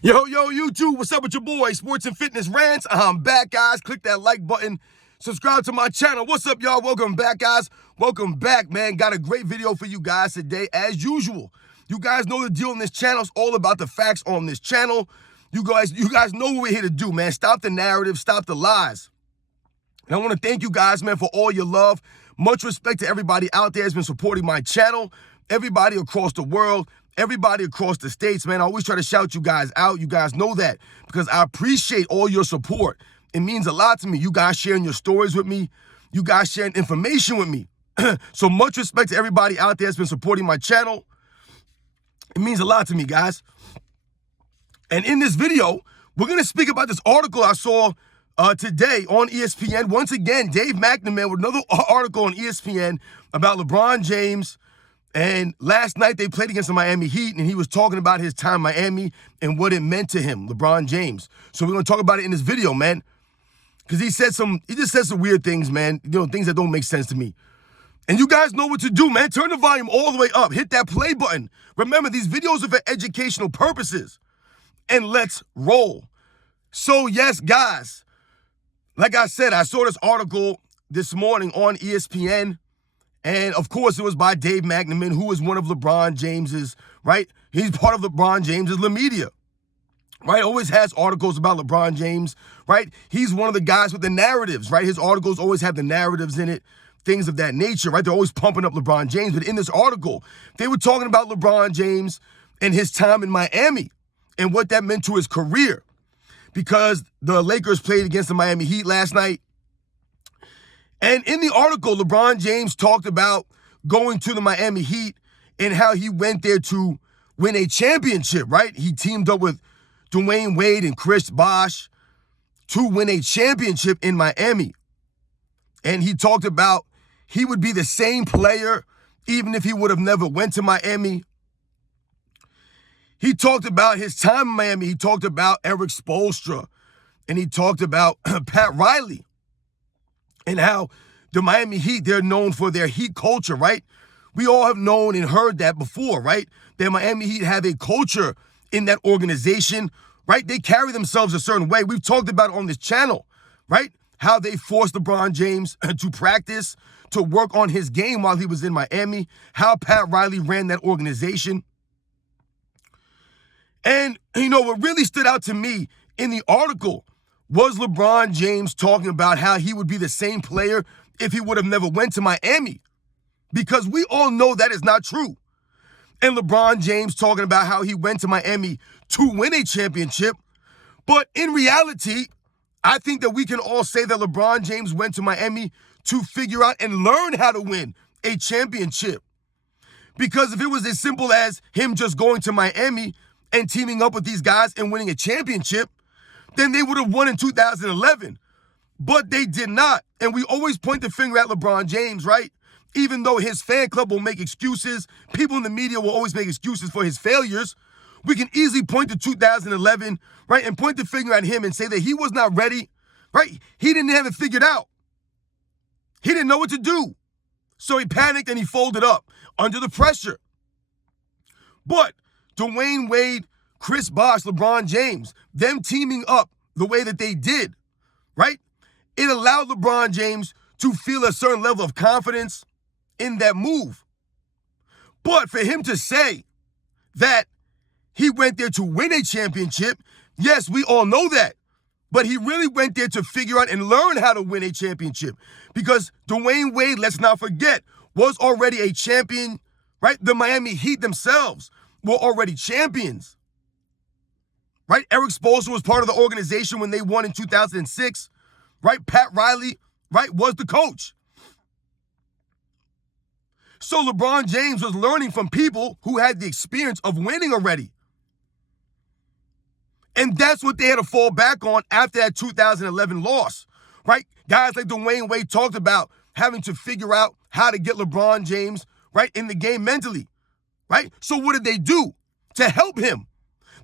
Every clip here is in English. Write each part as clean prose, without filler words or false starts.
Yo, YouTube, what's up with your boy, Sports and Fitness Rants? I'm back, guys. Click that like button. Subscribe to my channel. What's up, y'all? Welcome back, guys. Welcome back, man. Got a great video for you guys today, as usual. You guys know the deal on this channel. It's all about the facts on this channel. You guys know what we're here to do, man. Stop the narrative, stop the lies. And I want to thank you guys, man, for all your love. Much respect to everybody out there who's been supporting my channel. Everybody across the world. Everybody across the states, man. I always try to shout you guys out. You guys know that because I appreciate all your support. It means a lot to me. You guys sharing your stories with me. You guys sharing information with me. So much respect to everybody out there that's been supporting my channel. It means a lot to me, guys. And in this video, we're going to speak about this article I saw today on ESPN. Once again, Dave McNamara with another article on ESPN about LeBron James. And last night they played against the Miami Heat, and he was talking about his time in Miami and what it meant to him, LeBron James. So we're going to talk about it in this video, man, because he just said some weird things, man, things that don't make sense to me. And you guys know what to do, man. Turn the volume all the way up. Hit that play button. Remember, these videos are for educational purposes. And let's roll. So, yes, guys, like I said, I saw this article this morning on ESPN. And, of course, it was by Dave McNamara, who is one of LeBron James's, right? He's part of LeBron James's La Media, right? Always has articles about LeBron James, right? He's one of the guys with the narratives, right? His articles always have the narratives in it, things of that nature, right? They're always pumping up LeBron James. But in this article, they were talking about LeBron James and his time in Miami and what that meant to his career because the Lakers played against the Miami Heat last night. And in the article, LeBron James talked about going to the Miami Heat and how he went there to win a championship, right? He teamed up with Dwayne Wade and Chris Bosh to win a championship in Miami. And he talked about he would be the same player even if he would have never went to Miami. He talked about his time in Miami. He talked about Eric Spoelstra, and he talked about Pat Riley. And how the Miami Heat, they're known for their Heat culture, right? We all have known and heard that before, right? The Miami Heat have a culture in that organization, right? They carry themselves a certain way. We've talked about it on this channel, right? How they forced LeBron James to practice, to work on his game while he was in Miami, how Pat Riley ran that organization. And, what really stood out to me in the article was LeBron James talking about how he would be the same player if he would have never went to Miami. Because we all know that is not true. And LeBron James talking about how he went to Miami to win a championship. But in reality, I think that we can all say that LeBron James went to Miami to figure out and learn how to win a championship. Because if it was as simple as him just going to Miami and teaming up with these guys and winning a championship, then they would have won in 2011. But they did not. And we always point the finger at LeBron James, right? Even though his fan club will make excuses, people in the media will always make excuses for his failures. We can easily point to 2011, right? And point the finger at him and say that he was not ready, right? He didn't have it figured out. He didn't know what to do. So he panicked and he folded up under the pressure. But Dwayne Wade, Chris Bosh, LeBron James, them teaming up the way that they did, right? It allowed LeBron James to feel a certain level of confidence in that move. But for him to say that he went there to win a championship, yes, we all know that. But he really went there to figure out and learn how to win a championship. Because Dwayne Wade, let's not forget, was already a champion, right? The Miami Heat themselves were already champions. Right? Eric Spoelstra was part of the organization when they won in 2006. Right? Pat Riley, right, was the coach. So LeBron James was learning from people who had the experience of winning already. And that's what they had to fall back on after that 2011 loss. Right? Guys like Dwayne Wade talked about having to figure out how to get LeBron James, right, in the game mentally. Right? So what did they do to help him?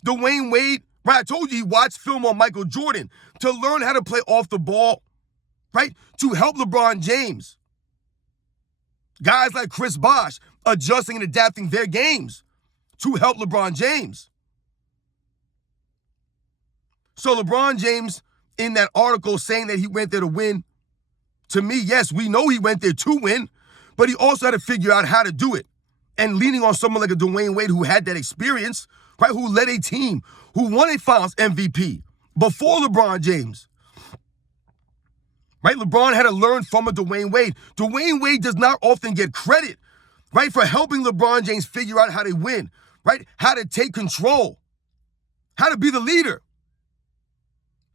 Dwayne Wade, right, I told you he watched film on Michael Jordan to learn how to play off the ball, right, to help LeBron James. Guys like Chris Bosh adjusting and adapting their games to help LeBron James. So LeBron James, in that article saying that he went there to win, to me, yes, we know he went there to win, but he also had to figure out how to do it. And leaning on someone like a Dwayne Wade who had that experience, right, who led a team, who won a Finals MVP before LeBron James. Right, LeBron had to learn from a Dwayne Wade. Dwayne Wade does not often get credit, right, for helping LeBron James figure out how to win, right, how to take control, how to be the leader.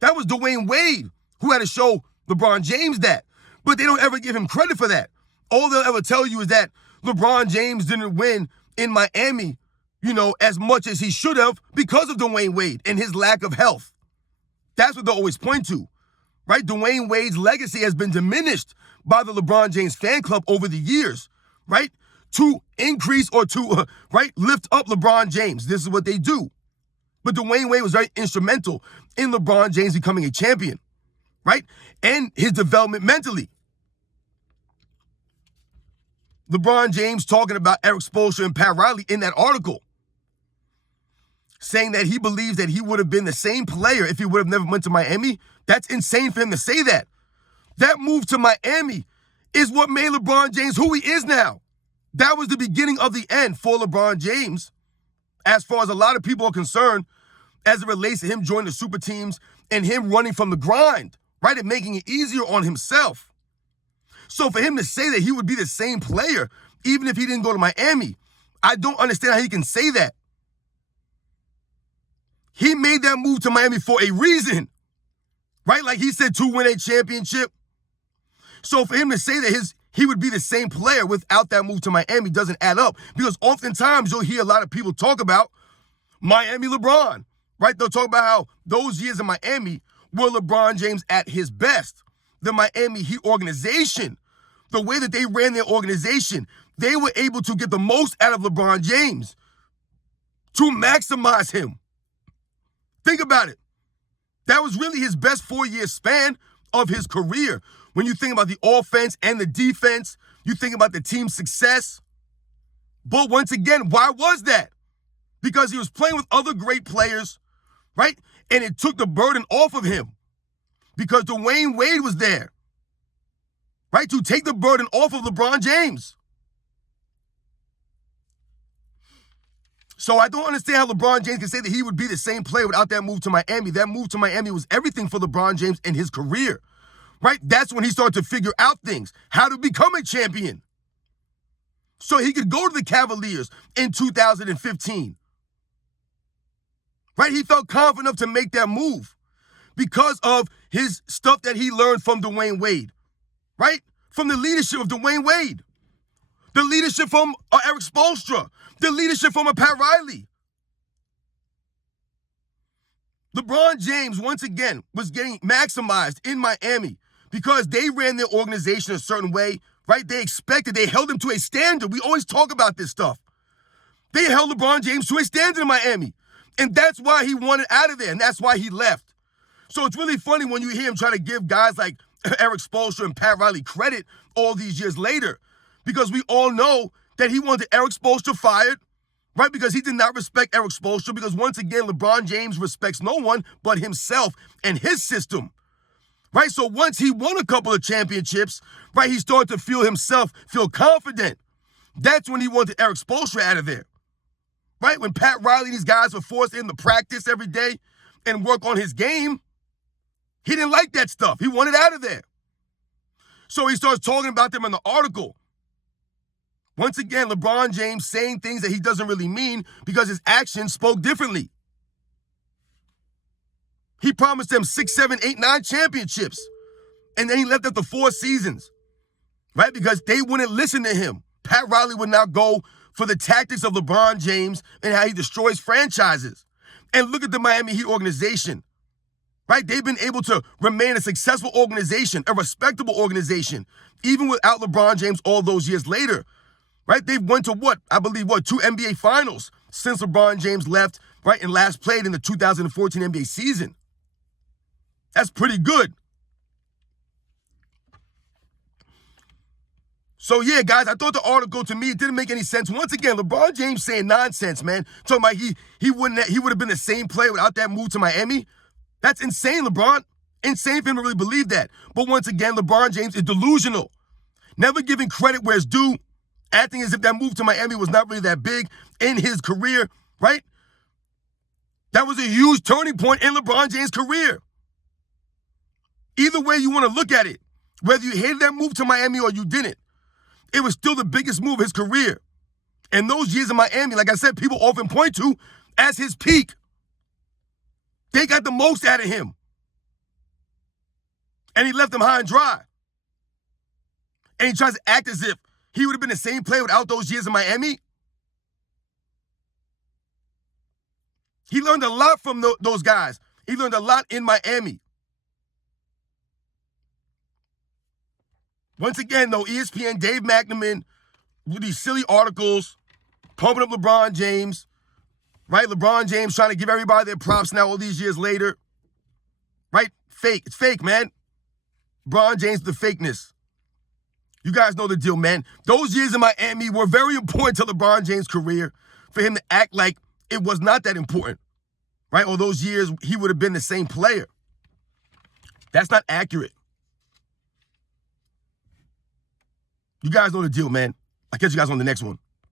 That was Dwayne Wade who had to show LeBron James that. But they don't ever give him credit for that. All they'll ever tell you is that LeBron James didn't win in Miami, as much as he should have because of Dwayne Wade and his lack of health. That's what they'll always point to, right? Dwayne Wade's legacy has been diminished by the LeBron James fan club over the years, right? To increase or to, lift up LeBron James. This is what they do. But Dwayne Wade was very instrumental in LeBron James becoming a champion, right? And his development mentally. LeBron James talking about Eric Spoelstra and Pat Riley in that article, saying that he believes that he would have been the same player if he would have never went to Miami. That's insane for him to say that. That move to Miami is what made LeBron James who he is now. That was the beginning of the end for LeBron James, as far as a lot of people are concerned, as it relates to him joining the super teams and him running from the grind, right, and making it easier on himself. So for him to say that he would be the same player, even if he didn't go to Miami, I don't understand how he can say that. He made that move to Miami for a reason, right? Like he said, to win a championship. So for him to say that he would be the same player without that move to Miami doesn't add up, because oftentimes you'll hear a lot of people talk about Miami LeBron, right? They'll talk about how those years in Miami were LeBron James at his best. The Miami Heat organization, the way that they ran their organization, they were able to get the most out of LeBron James to maximize him. Think about it. That was really his best 4-year span of his career. When you think about the offense and the defense, you think about the team's success. But once again, why was that? Because he was playing with other great players, right? And it took the burden off of him. Because Dwayne Wade was there, right, to take the burden off of LeBron James. So I don't understand how LeBron James can say that he would be the same player without that move to Miami. That move to Miami was everything for LeBron James in his career, right? That's when he started to figure out things, how to become a champion. So he could go to the Cavaliers in 2015, right? He felt confident enough to make that move because of his stuff that he learned from Dwayne Wade, right? From the leadership of Dwayne Wade, the leadership from Eric Spoelstra, the leadership from Pat Riley. LeBron James, once again, was getting maximized in Miami because they ran their organization a certain way, right? They held him to a standard. We always talk about this stuff. They held LeBron James to a standard in Miami. And that's why he wanted out of there, and that's why he left. So it's really funny when you hear him try to give guys like Eric Spoelstra and Pat Riley credit all these years later, because we all know that he wanted Eric Spoelstra fired, right? Because he did not respect Eric Spoelstra, because once again, LeBron James respects no one but himself and his system, right? So once he won a couple of championships, right, he started to feel confident. That's when he wanted Eric Spoelstra out of there, right? When Pat Riley and these guys were forced him to practice every day and work on his game, he didn't like that stuff. He wanted out of there. So he starts talking about them in the article. Once again, LeBron James saying things that he doesn't really mean because his actions spoke differently. He promised them 6, 7, 8, 9 championships. And then he left after 4 seasons, right? Because they wouldn't listen to him. Pat Riley would not go for the tactics of LeBron James and how he destroys franchises. And look at the Miami Heat organization, right? They've been able to remain a successful organization, a respectable organization, even without LeBron James all those years later, right? They've went to 2 NBA finals since LeBron James left, right, and last played in the 2014 NBA season. That's pretty good. So yeah, guys, I thought the article, to me, it didn't make any sense. Once again, LeBron James saying nonsense, man. Talking about he would have been the same player without that move to Miami. That's insane, LeBron. Insane for him to really believe that. But once again, LeBron James is delusional. Never giving credit where it's due. Acting as if that move to Miami was not really that big in his career, right? That was a huge turning point in LeBron James' career. Either way you want to look at it, whether you hated that move to Miami or you didn't, it was still the biggest move of his career. And those years in Miami, like I said, people often point to as his peak. They got the most out of him. And he left them high and dry. And he tries to act as if he would have been the same player without those years in Miami. He learned a lot from those guys. He learned a lot in Miami. Once again, though, ESPN, Dave McNamara, with these silly articles, pumping up LeBron James, right? LeBron James trying to give everybody their props now all these years later, right? Fake. It's fake, man. LeBron James, the fakeness. You guys know the deal, man. Those years in Miami were very important to LeBron James' career for him to act like it was not that important, right? Or those years he would have been the same player. That's not accurate. You guys know the deal, man. I'll catch you guys on the next one.